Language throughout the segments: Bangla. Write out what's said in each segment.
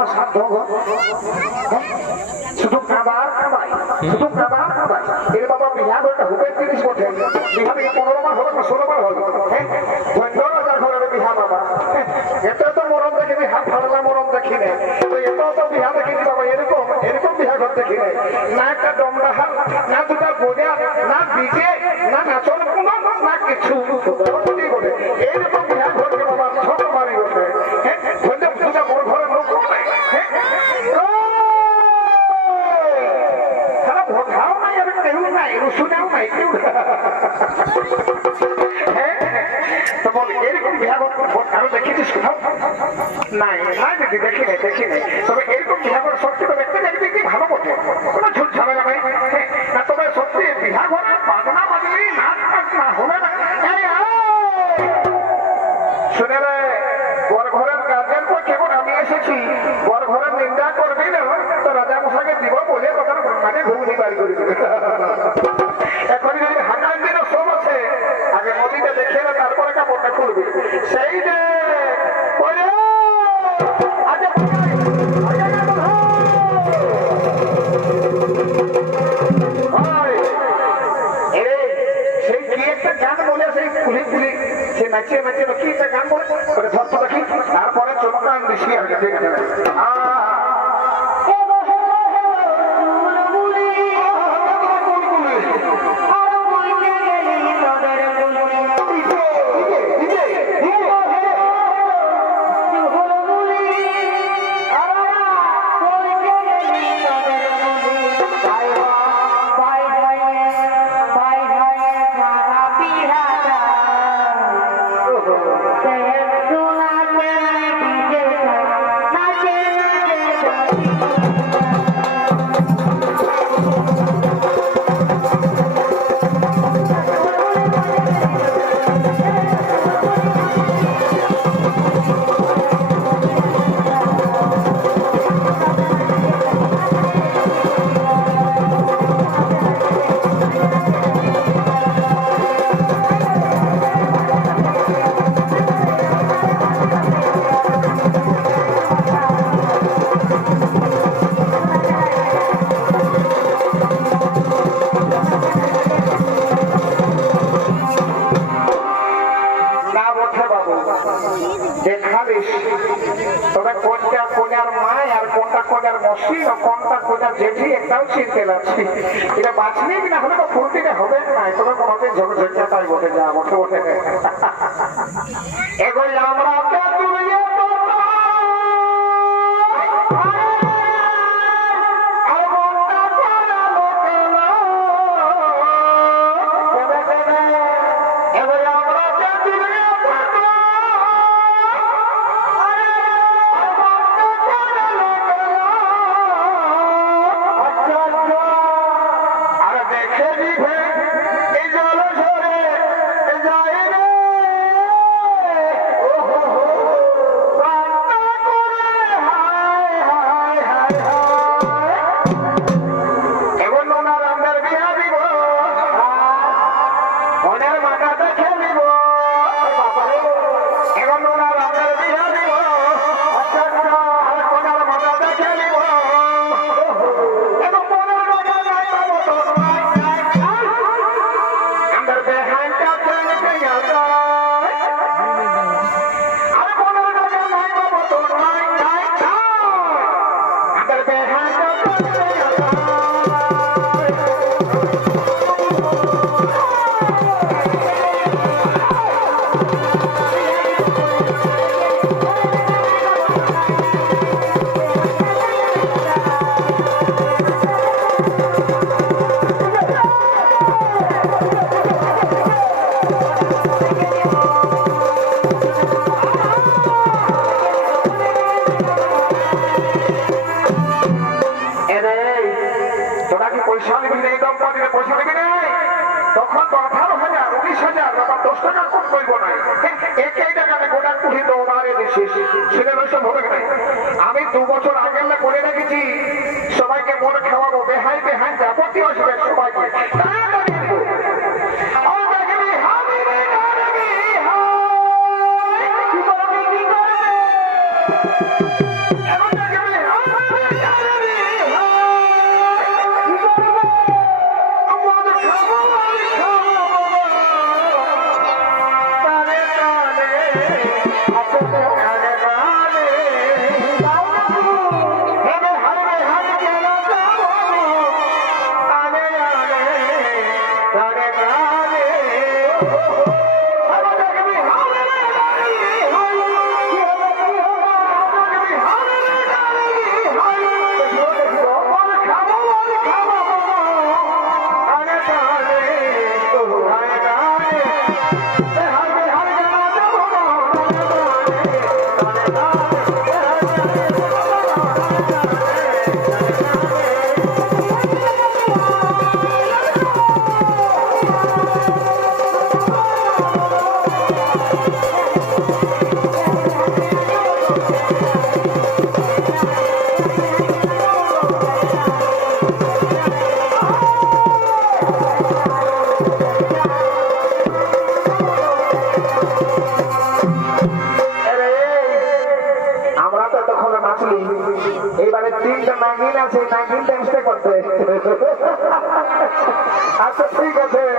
ঘন সাধ্য হ্যাঁ? শুধু কাবার কাবাই শুধু কাবার কাবাই এর বাবা বিহা ঘরটা হুবের জিনিস বটে বিহা থেকে পনেরো বার হলো ষোলো বার হলো হ্যাঁ ধন্য রাজার ঘরের বিহা বাবা হ্যাঁ? এত তো মরম দেখিনি হাত ফাড়লা মরম দেখি নে তো এত তো বিহা দেখিনি বাবা এরকম এরকম বিহা ঘর দেখি না দুটা বোঝা না ডিজে না নাচন কোনো না কিছু সত্যি নাই রসুনেও নাই কেউ হ্যাঁ, তো বল এরকম বিহাগত আরও দেখেছিস কোথাও নাই নাই দেখি দেখি নাই দেখি নাই তবে এরকম বিহাগর সত্যি তো দেখতে ভালো বটে নাচিয়ে কি একটা গান বলে ওরে ধর তো দেখি তারপরে চমকান বেশি আর কি, ঠিক আছে কোনটা খোঁজার মসি আর কোনটা খোঁজার জেঠি একটাও চিনতে লাগছি এটা বাঁচলি না হলে তো ফুর্তিটা হবে না তবে কোনোদিন তাই বটে, যা বটে বটে। এগোলে আমরা ঘোষণা করব নাই একই জায়গাতে গোটা কুড়ি দৌড়ারে দেশে সেটা সব আমি দু বছর আগে করে রেখেছি, সবাইকে মনে খাওয়াবো, বেহাই বেহাই যাবতীয় আসবে, সবাইকে। Yeah. ঠিক আছে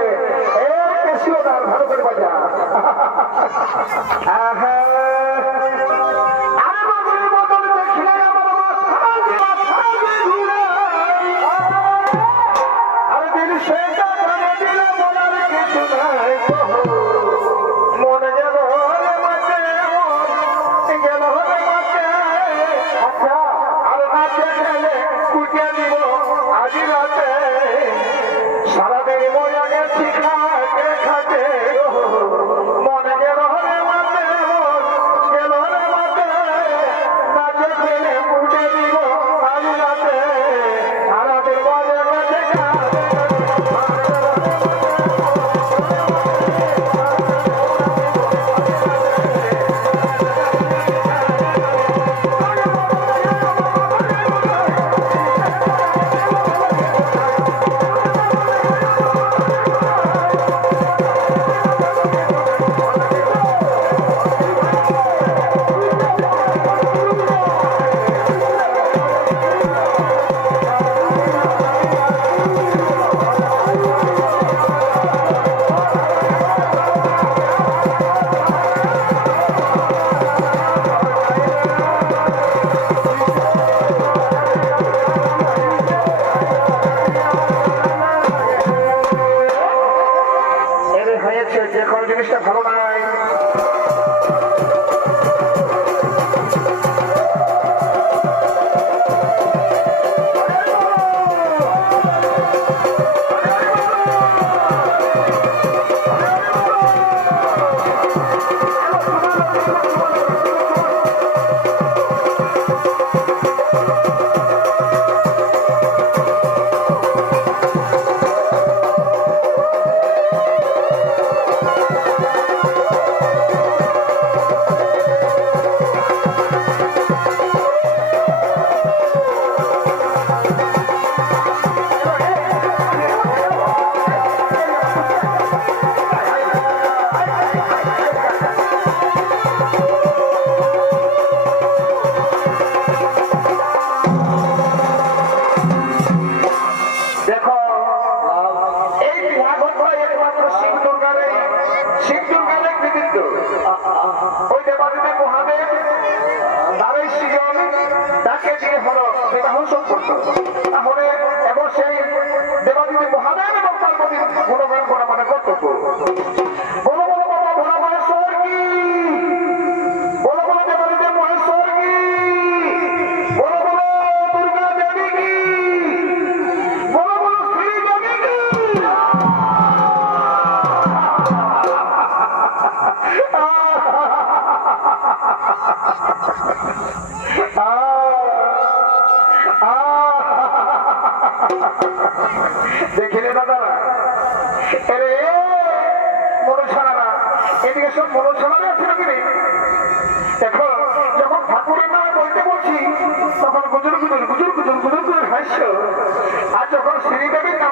যখন নামটা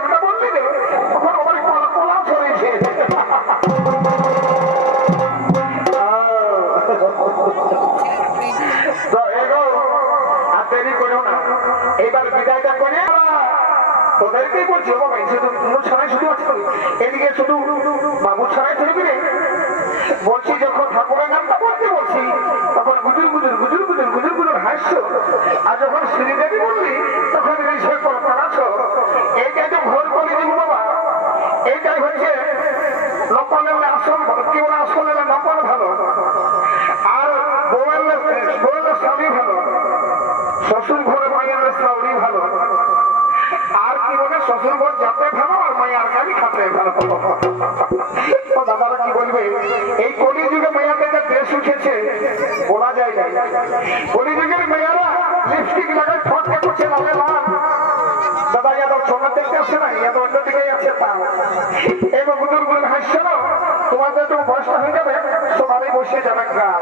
শ্বশুর ঘরে মায়ের স্বামী ভালো। আর কি বলে শ্বশুর ঘর যাতে ভালো আর মায়ের গাড়ি খাতে ভালো। দাদারা কি বলবে? এই কলি যুগে মেয়েদের যে ড্রেস উঠেছে, বলা যায় না। কলি যুগের মেয়েরা লিপস্টিক লাগায় ফটকা করছে লালে লাল। দাদা ইয়াদ সোনার দেখতে আসছে না ইয়াদ অন্য দিকেই আছে তা। এবং বুদুর হাসছে না তোমাদের তো বয়সটা হয়ে যাবে সোনারই বসে যাবে গ্রাম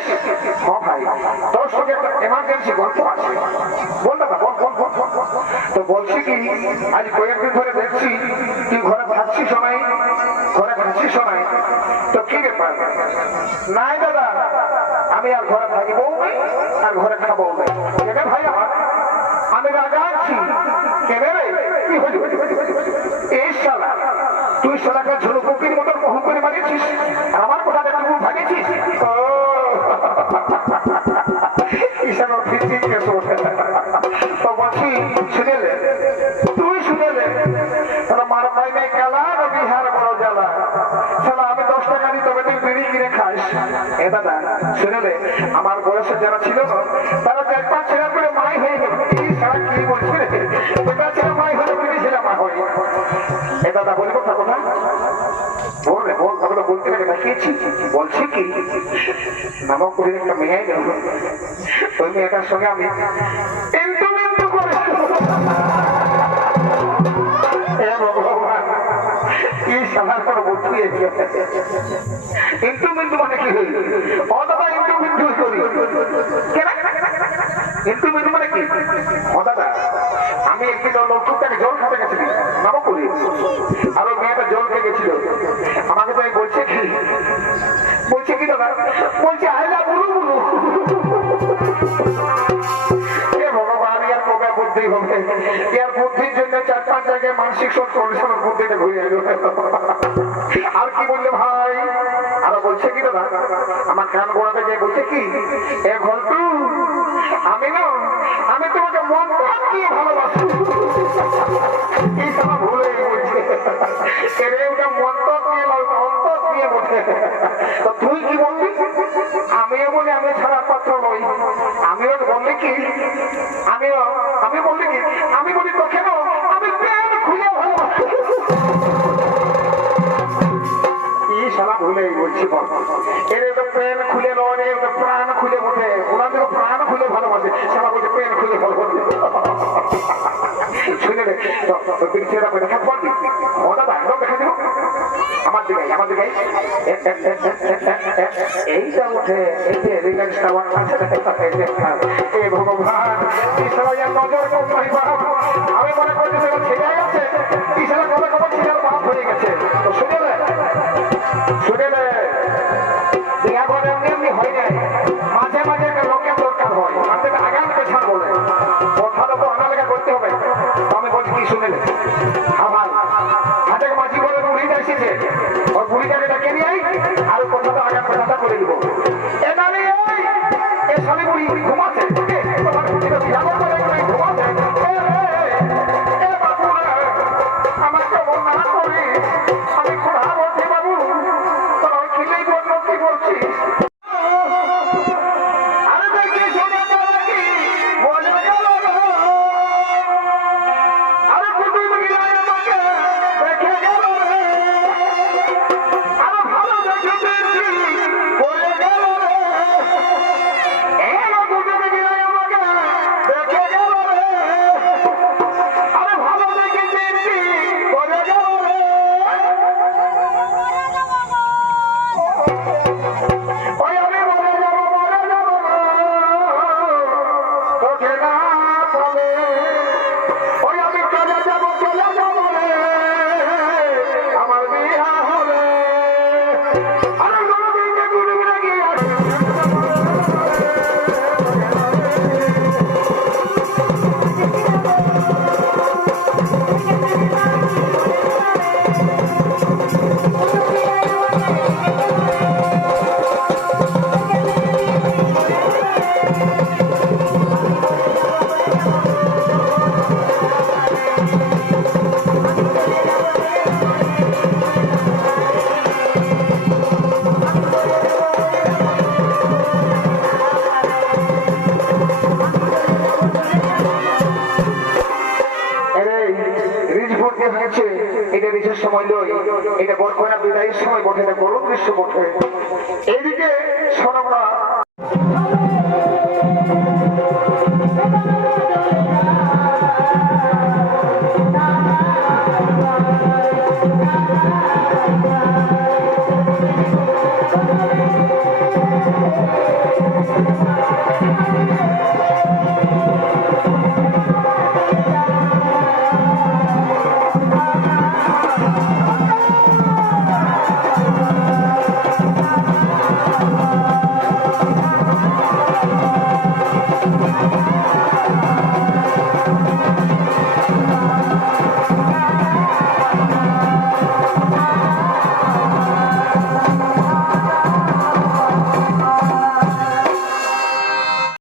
আমাকে ডাকিয়েছিস হ ভাই তোর সঙ্গে একটা এমার্জেন্সি গল্প বল দাদা বলছি কি, আজ কয়েকদিন ধরে দেখছি, তুই ঘরে থাকছিস সময় ঘরে থাকছিস সময় তো কি ব্যাপার? নাই দাদা, আমি আর ঘরে থাকিবও নাই, আর ঘরে খাব কেনে ভাই আমার? আমি রাজা আছি। কেনে রে? কি হলি? এই শালা, তুই শালাকে ঝুলুকুকির নেই কালা না বিহার বড় জ্বালা। শালা, আমি দশ টাকা দিই তবে তুই বিড়ি কিনে খাস। এ দাদা শুনেলে আমার বয়সে যারা ছিল তারা চার পাঁচ ছেলে করে মাই হয়ে গেল। সারা কি বলছে রে? ছেলে মাই হলে বিড়ি ছেলে মা হয়। এ দাদা, বলি কথা কথা? বল বল তাহলে বলতে গেলে দেখিয়েছি। বলছি কি? নামক করে একটা মেয়ে গেল। ওই মেয়েটার সঙ্গে আমি করে বুদ্ধি ইন্টু মিন্টু মানে মানে আমি ওর লোকটাকে জল খাতে গেছিলাম নামক করি আর মেয়েটা জল খেয়ে গেছিল। আমাকে তো বলছে কি? বলছে কি দাদা? বলছে আইলা বুলু বুলু। মানসিক সন্তুলন বুদ্ধিটা ঘুরে আর কি বললে ভাই? আরও বলছে কি দাদা? আমার কান গোড়াতে গিয়ে বলছে কি? এ ঘন্টু, আমি না, আমি তোমাকে মন দিয়ে ভালোবাসি। বলছে তো তুই কি বলবি আমিও বলি, আমি ছাড়া পাত্র নই। আমিও বললি কি? আমিও সারা ভুলে বলছি বল একটা প্রেম খুলে নয় প্রাণ খুলে ওঠে ওনাদের প্রাণ খুলে ভালোবাসে। বলছে, প্রেম খুলে ভালোবাসে। শুনে রে তো ওই পিছিয়ে রাখবে দেখা পারবি ও দাদা একদম দেখা দিব আমার দিকে আমার দিকে এইটা উঠে এই যে রিলায়েন্স টাওয়ার ভগবান আমি মনে করছি ছেলে আছে। ইসরা কবে কবে বাপ হয়ে গেছে। তো শুনে সময় নই এটা বোধ হয় না বিদায়ের সময় বোধ এটা গরম দৃশ্য বোধ হয় এইদিকে সরবরাহ